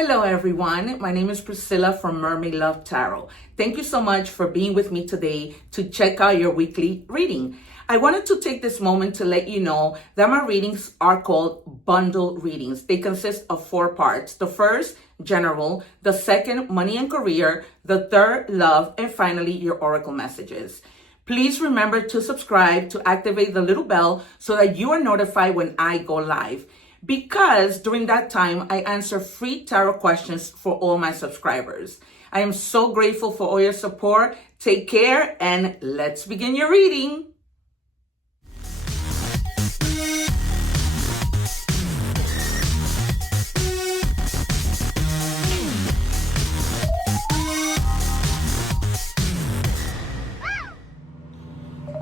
Hello everyone, my name is Priscilla from Mermaid Love Tarot. Thank you so much for being with me today to check out your weekly reading. I wanted to take this moment to let you know that my readings are called bundle readings. They consist of 4 parts. The first, general. The second, money and career. The third, love. And finally, your oracle messages. Please remember to subscribe, to activate the little bell so that you are notified when I go live. Because during that time, I answer free tarot questions for all my subscribers. I am so grateful for all your support. Take care and let's begin your reading.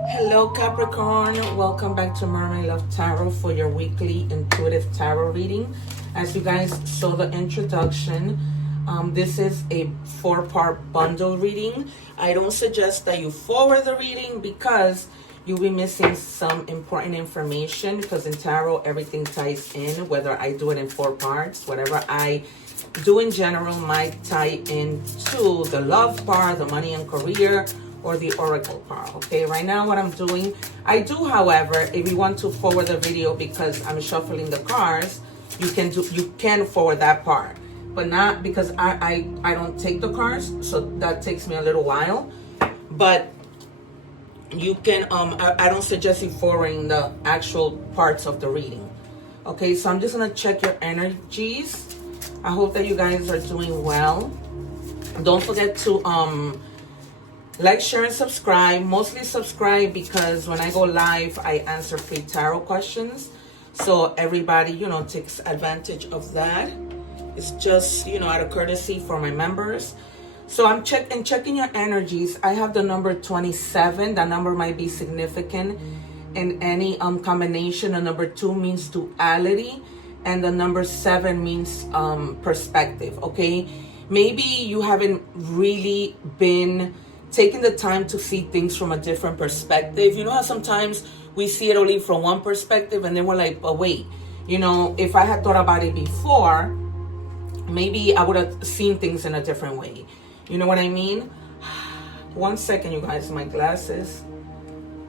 Hello Capricorn, welcome back to Mermaid Love Tarot for your weekly intuitive tarot reading. As you guys saw the introduction, this is a 4-part bundle reading. I don't suggest that you forward the reading because you'll be missing some important information, because in tarot everything ties in, whether I do it in 4 parts. Whatever I do in general might tie into the love part, the money and career, or the oracle part. Okay, right now what I'm doing, I do, however, if you want to forward the video because I'm shuffling the cards, you can forward that part, but not because I don't take the cards, so that takes me a little while. But you can I don't suggest you forwarding the actual parts of the reading. Okay, so I'm just gonna check your energies. I hope that you guys are doing well. Don't forget to like, share, and subscribe. Mostly subscribe because when I go live, I answer free tarot questions. So everybody, takes advantage of that. It's just, out of courtesy for my members. So I'm checking your energies. I have the number 27. That number might be significant in any combination. The number 2 means duality, and the number 7 means perspective. Okay, maybe you haven't really been taking the time to see things from a different perspective. You know how sometimes we see it only from one perspective and then we're like, but wait, if I had thought about it before, maybe I would have seen things in a different way. You know what I mean? 1 second, you guys, my glasses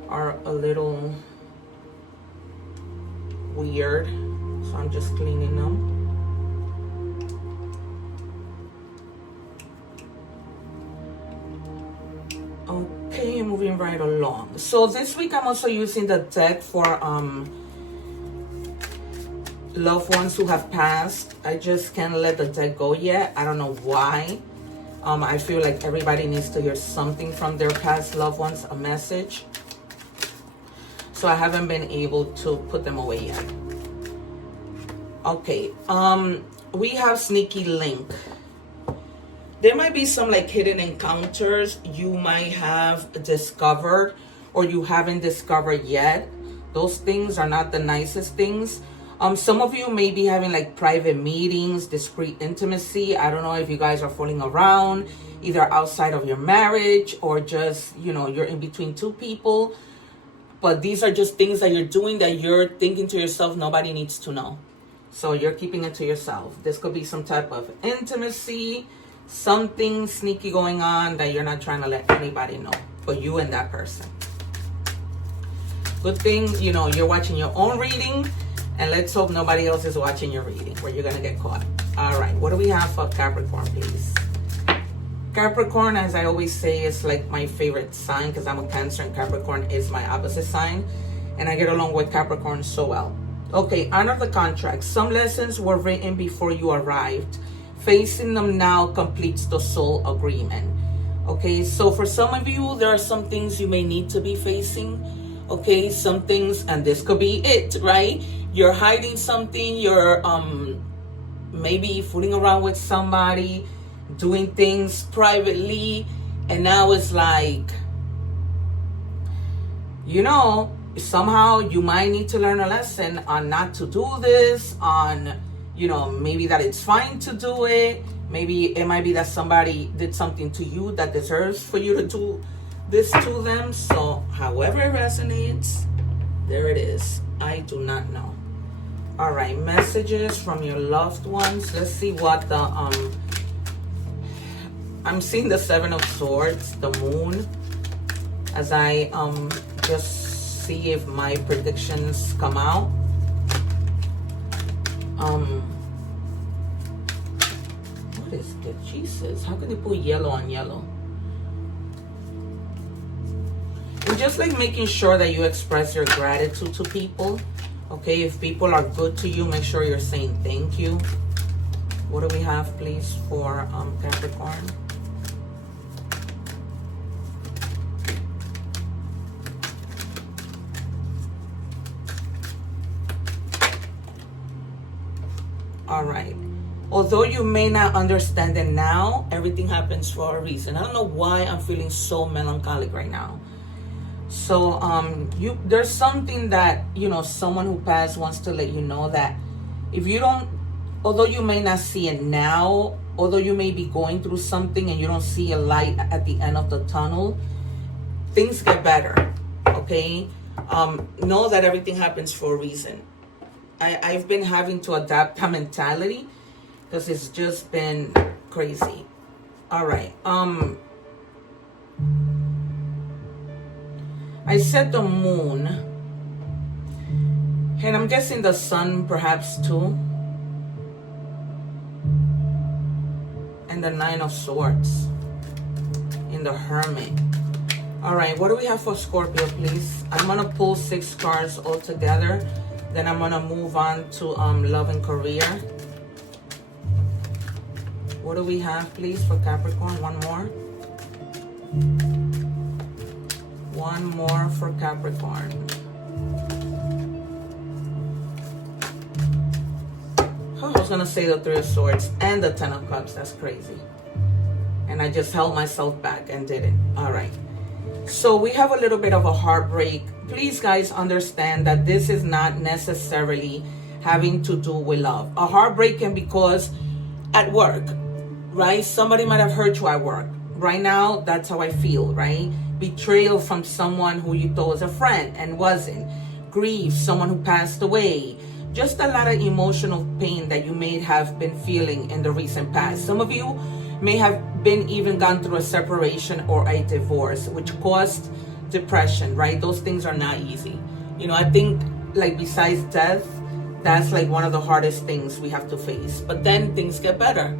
are a little weird, so I'm just cleaning them. Okay, moving right along. So this week I'm also using the deck for loved ones who have passed. I just can't let the deck go yet. I don't know why. I feel like everybody needs to hear something from their past loved ones, a message. So I haven't been able to put them away yet. Okay, we have sneaky link. There might be some hidden encounters you might have discovered or you haven't discovered yet. Those things are not the nicest things. Some of you may be having private meetings, discreet intimacy. I don't know if you guys are fooling around, either outside of your marriage or just, you're in between 2 people. But these are just things that you're doing that you're thinking to yourself, nobody needs to know. So you're keeping it to yourself. This could be some type of intimacy, something sneaky going on that you're not trying to let anybody know, but you and that person. Good thing, you're watching your own reading, and let's hope nobody else is watching your reading where you're going to get caught. All right, what do we have for Capricorn, please? Capricorn, as I always say, is my favorite sign because I'm a Cancer and Capricorn is my opposite sign, and I get along with Capricorn so well. Okay, honor the contract. Some lessons were written before you arrived. Facing them now completes the soul agreement. Okay, so for some of you, there are some things you may need to be facing. Okay, some things, and this could be it, right? You're hiding something, you're maybe fooling around with somebody, doing things privately, and now it's somehow you might need to learn a lesson on not to do this, on maybe that it's fine to do it. Maybe it might be that somebody did something to you that deserves for you to do this to them. So however it resonates, there it is. I do not know. All right, messages from your loved ones. Let's see what the I'm seeing the Seven of Swords, the Moon, as I just see if my predictions come out. What is it? Jesus, how can they put yellow on yellow? And just like making sure that you express your gratitude to people. Okay, if people are good to you, make sure you're saying thank you. What do we have, please, for Capricorn? All right. Although you may not understand it now, everything happens for a reason. I don't know why I'm feeling so melancholic right now. So there's something that, you know, someone who passed wants to let you know that if you don't, although you may not see it now, although you may be going through something and you don't see a light at the end of the tunnel, things get better. Okay? Know that everything happens for a reason. I've been having to adapt that mentality because it's just been crazy. All right. I said the moon, and I'm guessing the sun perhaps too, and the Nine of Swords in the Hermit. All right, what do we have for Scorpio, please? I'm gonna pull 6 cards all together, then I'm gonna move on to love and career. What do we have, please, for Capricorn? One more. One more for Capricorn. Oh, I was going to say the Three of Swords and the Ten of Cups. That's crazy. And I just held myself back and did it. All right. So we have a little bit of a heartbreak. Please, guys, understand that this is not necessarily having to do with love. A heartbreak can be caused at work, right? Somebody might have hurt you at work. Right now, that's how I feel, right? Betrayal from someone who you thought was a friend and wasn't. Grief, someone who passed away. Just a lot of emotional pain that you may have been feeling in the recent past. Some of you may have been even gone through a separation or a divorce, which caused depression, right? Those things are not easy. You know, I think, like, besides death, that's like one of the hardest things we have to face. But then things get better.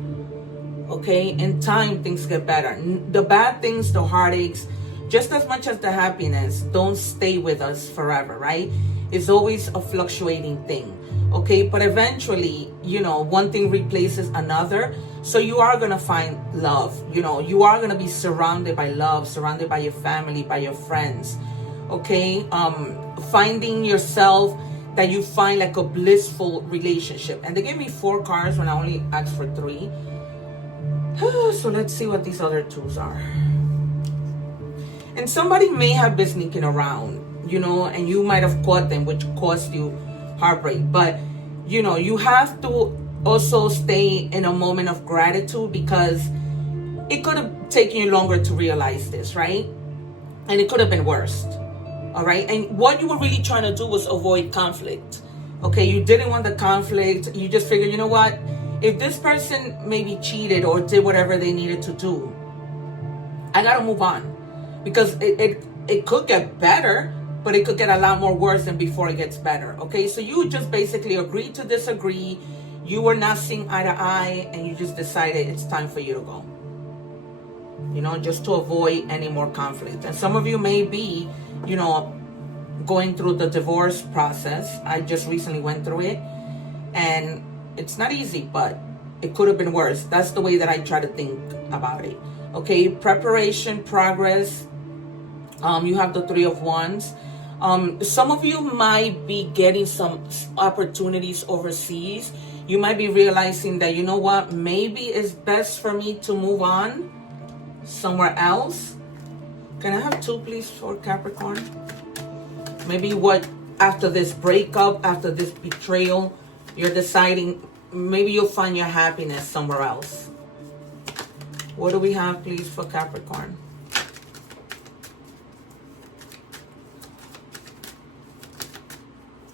Okay? In time, things get better. The bad things, the heartaches, just as much as the happiness, don't stay with us forever, right? It's always a fluctuating thing, okay? But eventually, you know, one thing replaces another. So you are going to find love. You know, you are going to be surrounded by love, surrounded by your family, by your friends, okay? Finding yourself, that you find like a blissful relationship. And they gave me 4 cards when I only asked for 3. So let's see what these other 2s are. And somebody may have been sneaking around, you know, and you might have caught them, which caused you heartbreak. But, you know, you have to also stay in a moment of gratitude, because it could have taken you longer to realize this, right? And it could have been worse, all right? And what you were really trying to do was avoid conflict, okay? You didn't want the conflict. You just figured, you know what? If this person maybe cheated or did whatever they needed to do, I got to move on. Because it could get better, but it could get a lot more worse than before it gets better. Okay, so you just basically agreed to disagree. You were not seeing eye to eye, and you just decided it's time for you to go. You know, just to avoid any more conflict. And some of you may be, you know, going through the divorce process. I just recently went through it, and it's not easy, but it could have been worse. That's the way that I try to think about it. Okay, preparation, progress. You have the 3 of Wands. Some of you might be getting some opportunities overseas. You might be realizing that, you know what, maybe it's best for me to move on somewhere else. Can I have 2, please, for Capricorn? Maybe what, after this breakup, after this betrayal, you're deciding maybe you'll find your happiness somewhere else. What do we have, please, for Capricorn?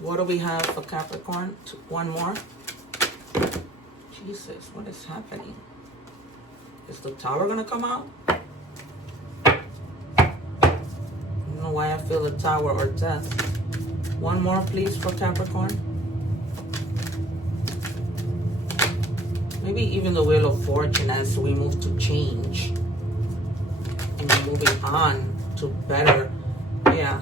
What do we have for Capricorn? One more. Jesus, what is happening? Is the tower gonna come out? I don't know why I feel the tower or death. One more, please, for Capricorn. Maybe even the Wheel of Fortune as we move to change. And we're moving on to better. Yeah.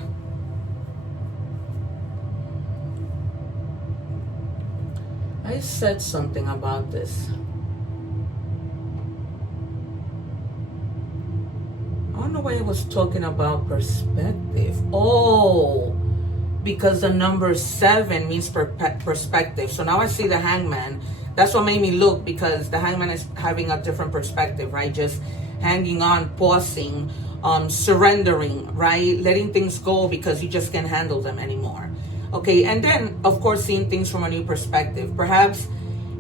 I said something about this. I don't know why I was talking about perspective. Oh, because the number 7 means perspective. So now I see the Hangman. That's what made me look, because the Hangman is having a different perspective, right? Just hanging on, pausing, surrendering, right? Letting things go because you just can't handle them anymore. Okay, and then, of course, seeing things from a new perspective. Perhaps,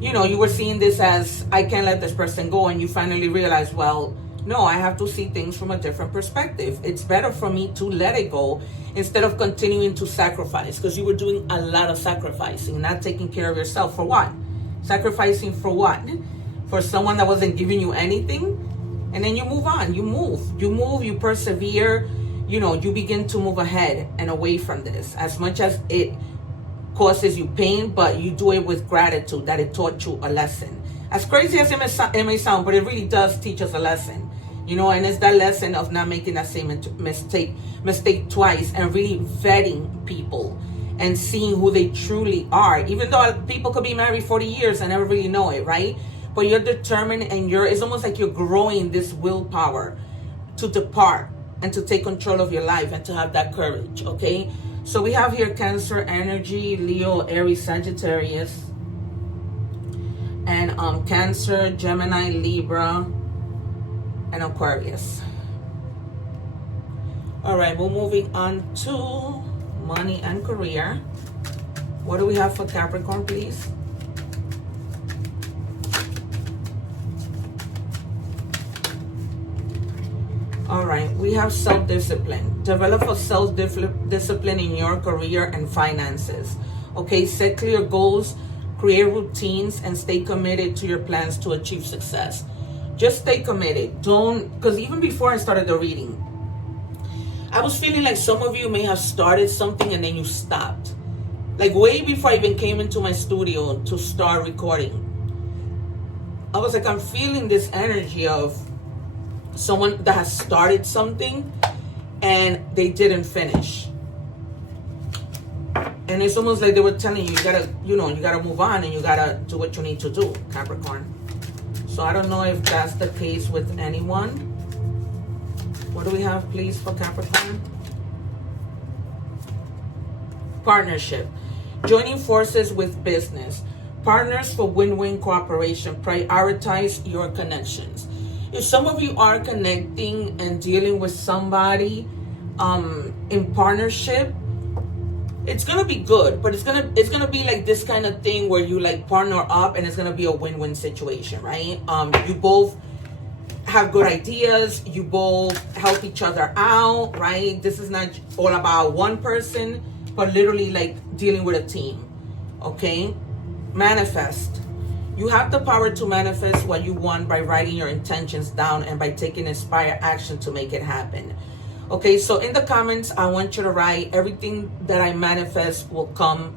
you know, you were seeing this as, I can't let this person go, and you finally realize, well, no, I have to see things from a different perspective. It's better for me to let it go instead of continuing to sacrifice, because you were doing a lot of sacrificing, not taking care of yourself. For what? Sacrificing for what? For someone that wasn't giving you anything? And then you move on, you persevere. You know, you begin to move ahead and away from this, as much as it causes you pain, but you do it with gratitude that it taught you a lesson. As crazy as it may sound, but it really does teach us a lesson, you know, and it's that lesson of not making that same mistake twice, and really vetting people and seeing who they truly are. Even though people could be married 40 years and never really know it, right? But you're determined, and it's almost like you're growing this willpower to depart and to take control of your life and to have that courage, okay? So we have here Cancer energy, Leo, Aries, Sagittarius, and Cancer, Gemini, Libra, and Aquarius. All right, we're moving on to money and career. What do we have for Capricorn, please? All right, we have self-discipline. Develop a self-discipline in your career and finances. Okay, set clear goals, create routines, and stay committed to your plans to achieve success. Just stay committed. Because even before I started the reading, I was feeling like some of you may have started something and then you stopped. Like way before I even came into my studio to start recording. I was like, I'm feeling this energy of someone that has started something and they didn't finish, and it's almost like they were telling you, you gotta move on and you gotta do what you need to do, Capricorn. So I don't know if that's the case with anyone. What do we have, please, for Capricorn? Partnership. Joining forces with business partners for win-win cooperation. Prioritize your connections. If some of you are connecting and dealing with somebody in partnership, it's gonna be good, but it's gonna be like this kind of thing where you like partner up and it's gonna be a win-win situation, right? You both have good ideas, you both help each other out, right? This is not all about one person, but literally like dealing with a team. Okay? Manifest. You have the power to manifest what you want by writing your intentions down and by taking inspired action to make it happen. Okay, so in the comments, I want you to write, everything that I manifest will come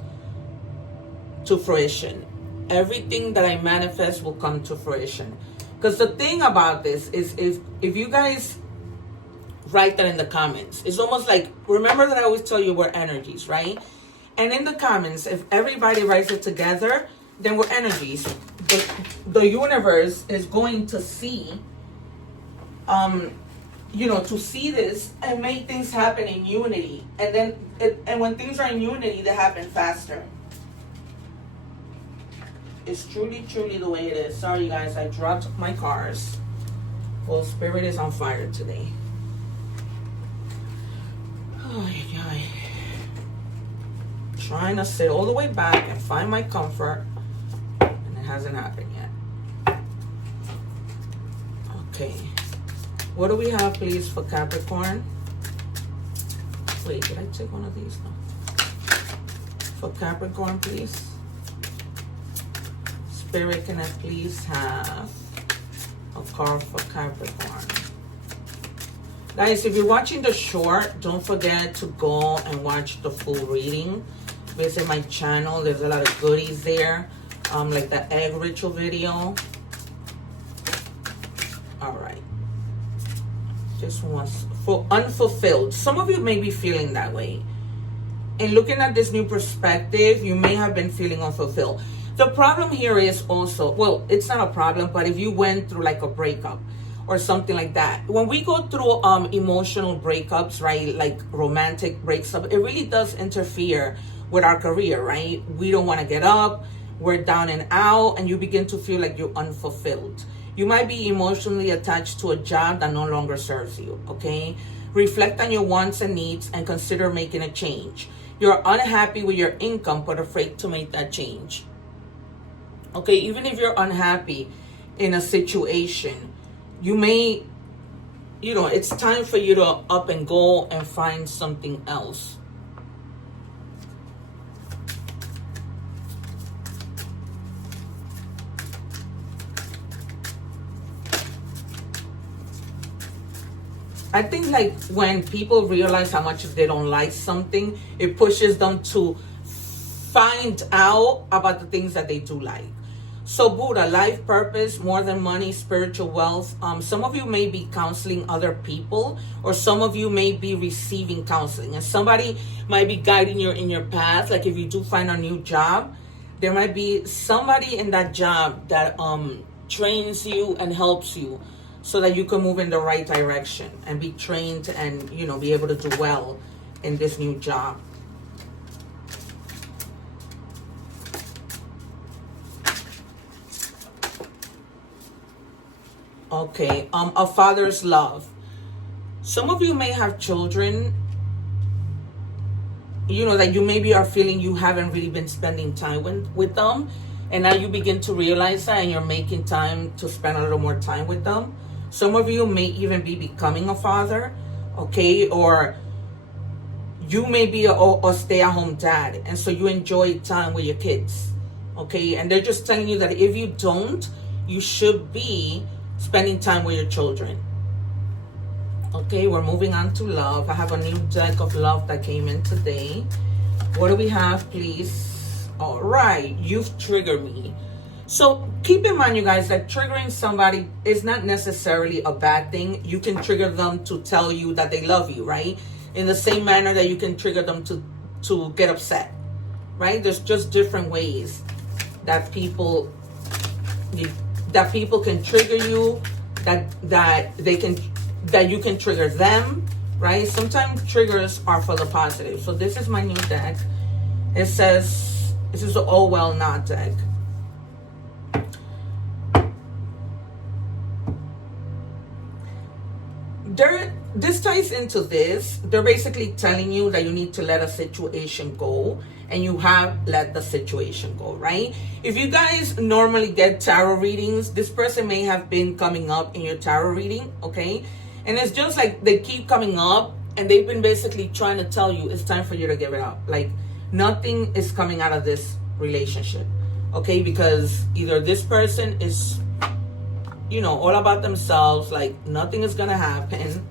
to fruition. Everything that I manifest will come to fruition. Because the thing about this is, if you guys write that in the comments, it's almost like, remember that I always tell you we're energies, right? And in the comments, if everybody writes it together, then we're energies. The universe is going to see, to see this and make things happen in unity. And then, when things are in unity, they happen faster. It's truly, truly the way it is. Sorry, guys, I dropped my cars. Well, spirit is on fire today. Trying to sit all the way back and find my comfort, and it hasn't happened yet. Okay, what do we have, please, for Capricorn? Wait, did I take one of these? No. for Capricorn, please? Spirit, can I please have a card for Capricorn? Guys, if you're watching the short, don't forget to go and watch the full reading. Visit my channel. There's a lot of goodies there, like the egg ritual video. All right. This one's for unfulfilled. Some of you may be feeling that way. And looking at this new perspective, you may have been feeling unfulfilled. The problem here is also, well, it's not a problem, but if you went through like a breakup or something like that. When we go through emotional breakups, right, like romantic breakups, it really does interfere with our career, right? We don't want to get up, we're down and out, and you begin to feel like you're unfulfilled. You might be emotionally attached to a job that no longer serves you, okay? Reflect on your wants and needs and consider making a change. You're unhappy with your income, but afraid to make that change. Okay, even if you're unhappy in a situation, you may, it's time for you to up and go and find something else. I think like when people realize how much they don't like something, it pushes them to find out about the things that they do like. So Buddha, life purpose, more than money, spiritual wealth. Some of you may be counseling other people, or some of you may be receiving counseling, and somebody might be guiding you in your path. Like if you do find a new job, there might be somebody in that job that trains you and helps you so that you can move in the right direction and be trained and, be able to do well in this new job. Okay, a father's love. Some of you may have children, that you maybe are feeling you haven't really been spending time with them. And now you begin to realize that and you're making time to spend a little more time with them. Some of you may even be becoming a father, okay? Or you may be a stay-at-home dad. And so you enjoy time with your kids, okay? And they're just telling you that if you don't, you should be spending time with your children. Okay, we're moving on to love. I have a new deck of love that came in today. What do we have, please? All right, you've triggered me. So keep in mind, you guys, that triggering somebody is not necessarily a bad thing. You can trigger them to tell you that they love you, right? In the same manner that you can trigger them to get upset, right? There's just different ways that people can trigger you, that you can trigger them, right? Sometimes triggers are for the positive. So this is my new deck. It says, this is the Oh Well Not deck. This ties into this. They're basically telling you that you need to let a situation go, and you have let the situation go, right? If you guys normally get tarot readings, this person may have been coming up in your tarot reading, okay? And it's just like they keep coming up, and they've been basically trying to tell you it's time for you to give it up. Like nothing is coming out of this relationship, okay? Because either this person is, all about themselves, like nothing is gonna happen.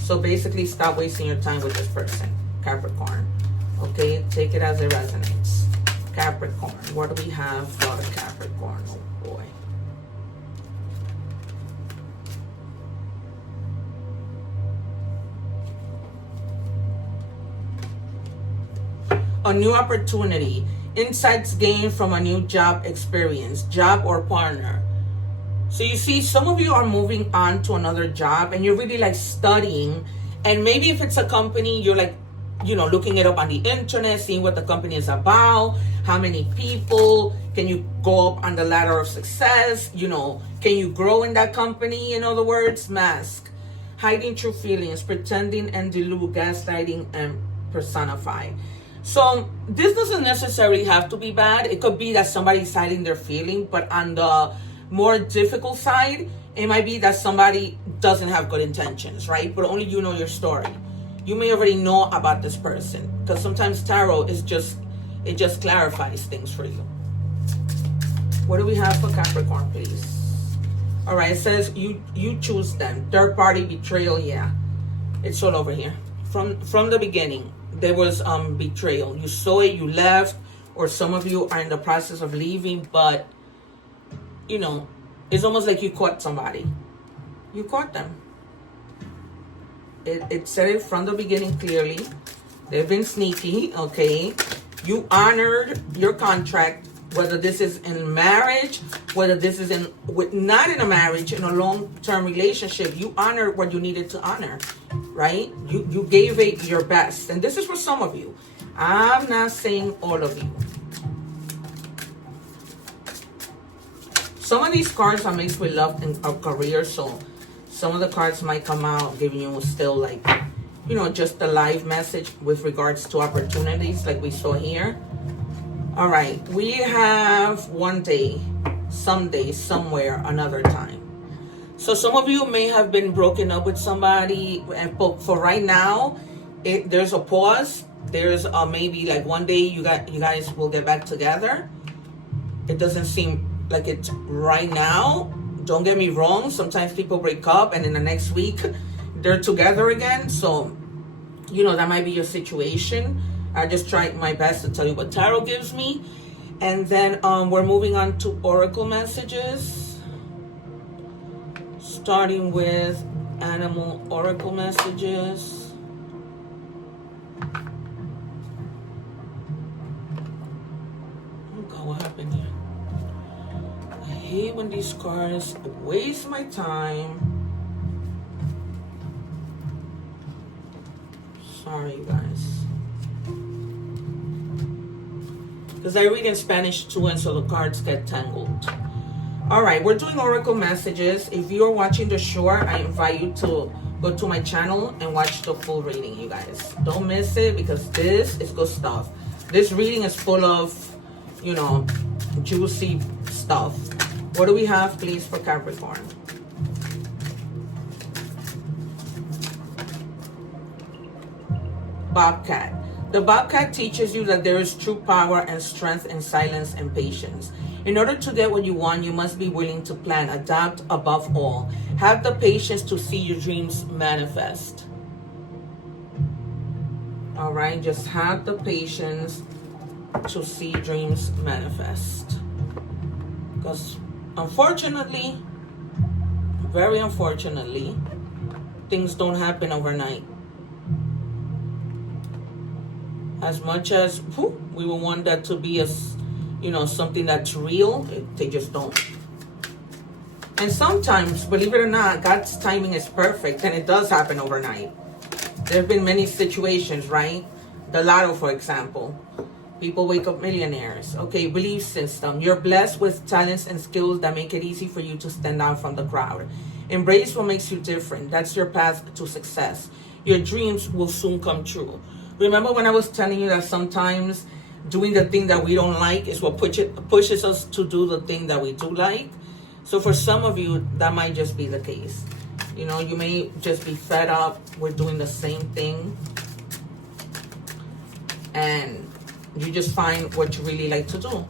So basically stop wasting your time with this person, Capricorn. Okay, take it as it resonates. Capricorn, what do we have for Capricorn? Oh boy. A new opportunity. Insights gained from a new job experience, job or partner. So you see, some of you are moving on to another job and you're really like studying. And maybe if it's a company, you're like, looking it up on the internet, seeing what the company is about, how many people, can you go up on the ladder of success, can you grow in that company? In other words, mask, hiding true feelings, pretending and delude, gaslighting and personify. So this doesn't necessarily have to be bad. It could be that somebody's hiding their feeling, but on the more difficult side, it might be that somebody doesn't have good intentions, right? But only you know your story. You may already know about this person, because sometimes tarot is just It just clarifies things for you. What do we have for Capricorn, please? All right, it says you choose them. Third party betrayal, yeah. It's all over here. From the beginning, there was betrayal. You saw it, you left, or some of you are in the process of leaving, but, you know, it's almost like you caught somebody. You caught them. It said it from the beginning clearly. They've been sneaky, okay? You honored your contract, whether this is in marriage, whether this is not in a marriage, in a long-term relationship. You honored what you needed to honor, right? You gave it your best. And this is for some of you. I'm not saying all of you. Some of these cards are mixed with love and a career, so some of the cards might come out giving you still like, you know, just a live message with regards to opportunities like we saw here. All right, we have one day, someday, somewhere, another time. So some of you may have been broken up with somebody, and for right now, there's a pause. There's maybe like one day you guys will get back together. It doesn't seem like it's right now. Don't get me wrong. Sometimes people break up and in the next week they're together again. So, you know, that might be your situation. I just tried my best to tell you what tarot gives me. And then we're moving on to oracle messages. Starting with animal oracle messages. Oh God, what happened here? I hate when these cards waste my time. Sorry, you guys. Because I read in Spanish too, and so the cards get tangled. All right, we're doing oracle messages. If you're watching the short, I invite you to go to my channel and watch the full reading, you guys. Don't miss it, because this is good stuff. This reading is full of, you know, juicy stuff. What do we have, please, for Capricorn? Bobcat. The Bobcat teaches you that there is true power and strength in silence and patience. In order to get what you want, you must be willing to plan, adapt above all. Have the patience to see your dreams manifest. All right, just have the patience to see dreams manifest. Because unfortunately, very unfortunately, things don't happen overnight. As much as we would want that to be you know, something that's real, they just don't. And sometimes, believe it or not, God's timing is perfect, and it does happen overnight. There have been many situations, right? The lotto, for example. People wake up millionaires. Okay, belief system. You're blessed with talents and skills that make it easy for you to stand out from the crowd. Embrace what makes you different. That's your path to success. Your dreams will soon come true. Remember when I was telling you that sometimes doing the thing that we don't like is what pushes us to do the thing that we do like? So for some of you, that might just be the case. You know, you may just be fed up with doing the same thing, and you just find what you really like to do.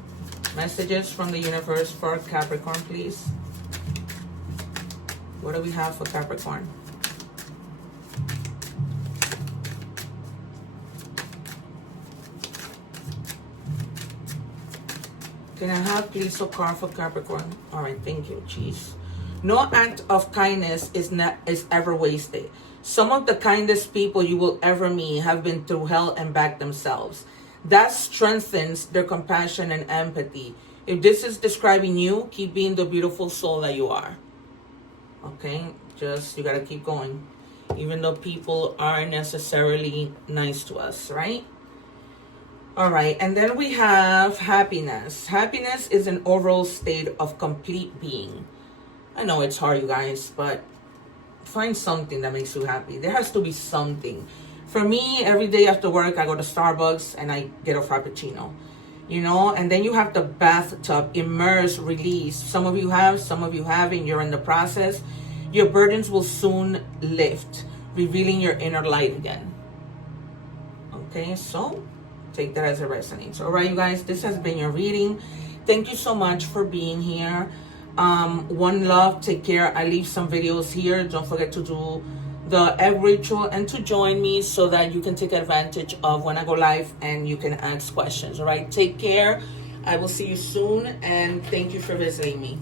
Messages from the universe for Capricorn, please. What do we have for Capricorn? Can I have, please, a card for Capricorn? All right, thank you. Jeez. No act of kindness is ever wasted. Some of the kindest people you will ever meet have been through hell and back themselves. That strengthens their compassion and empathy. If this is describing you, keep being the beautiful soul that you are. Okay? Just, you got to keep going. Even though people aren't necessarily nice to us, right? All right, and then we have happiness. Happiness is an overall state of complete being. I know it's hard, you guys, but find something that makes you happy. There has to be something. For me, every day after work, I go to Starbucks and I get a Frappuccino. You know, and then you have the bathtub, immerse, release. Some of you have, some of you haven't. You're in the process. Your burdens will soon lift, revealing your inner light again. Okay, so take that as it resonates. All right, you guys, this has been your reading. Thank you so much for being here. One love, take care. I leave some videos here. Don't forget to do the egg ritual and to join me so that you can take advantage of when I go live and you can ask questions. All right, take care. I will see you soon, and thank you for visiting me.